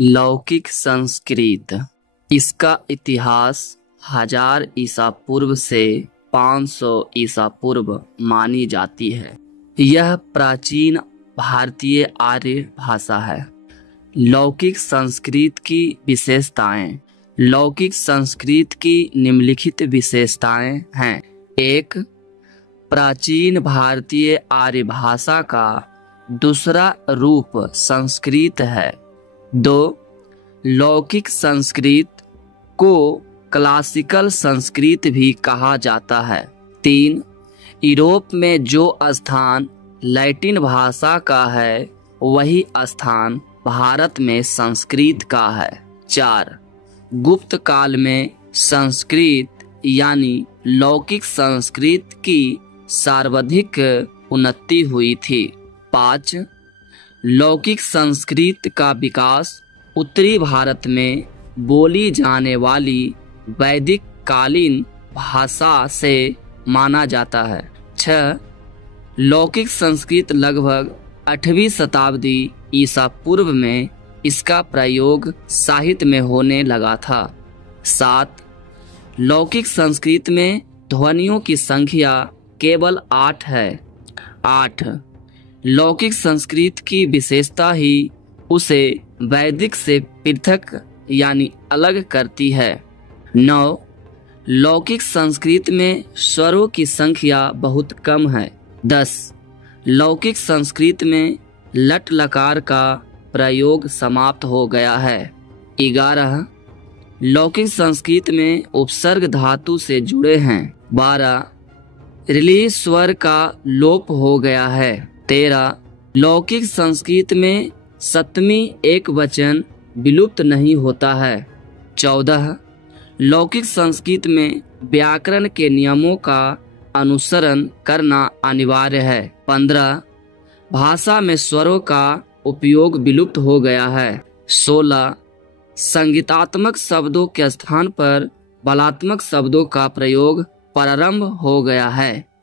लौकिक संस्कृत। इसका इतिहास 1000 ईसा पूर्व से 500 ईसा पूर्व मानी जाती है। यह प्राचीन भारतीय आर्य भाषा है। लौकिक संस्कृत की विशेषताएं। लौकिक संस्कृत की निम्नलिखित विशेषताएं हैं। 1. प्राचीन भारतीय आर्य भाषा का दूसरा रूप संस्कृत है। 2. लौकिक संस्कृत को क्लासिकल संस्कृत भी कहा जाता है। 3. यूरोप में जो स्थान लैटिन भाषा का है वही स्थान भारत में संस्कृत का है। 4. गुप्त काल में संस्कृत यानी लौकिक संस्कृत की सर्वाधिक उन्नति हुई थी। 5. लौकिक संस्कृत का विकास उत्तरी भारत में बोली जाने वाली वैदिक कालीन भाषा से माना जाता है। 6. लौकिक संस्कृत लगभग 8वीं शताब्दी ईसा पूर्व में इसका प्रयोग साहित्य में होने लगा था। 7. लौकिक संस्कृत में ध्वनियों की संख्या केवल 8 है। 8. लौकिक संस्कृत की विशेषता ही उसे वैदिक से पृथक यानी अलग करती है। 9. लौकिक संस्कृत में स्वरों की संख्या बहुत कम है। 10. लौकिक संस्कृत में लट लकार का प्रयोग समाप्त हो गया है। 11. लौकिक संस्कृत में उपसर्ग धातु से जुड़े हैं। 12. रिलीह स्वर का लोप हो गया है। 13. लौकिक संस्कृत में सप्तमी एक वचन विलुप्त नहीं होता है। 14. लौकिक संस्कृत में व्याकरण के नियमों का अनुसरण करना अनिवार्य है। 15. भाषा में स्वरों का उपयोग विलुप्त हो गया है। 16. संगीतात्मक शब्दों के स्थान पर बलात्मक शब्दों का प्रयोग प्रारंभ हो गया है।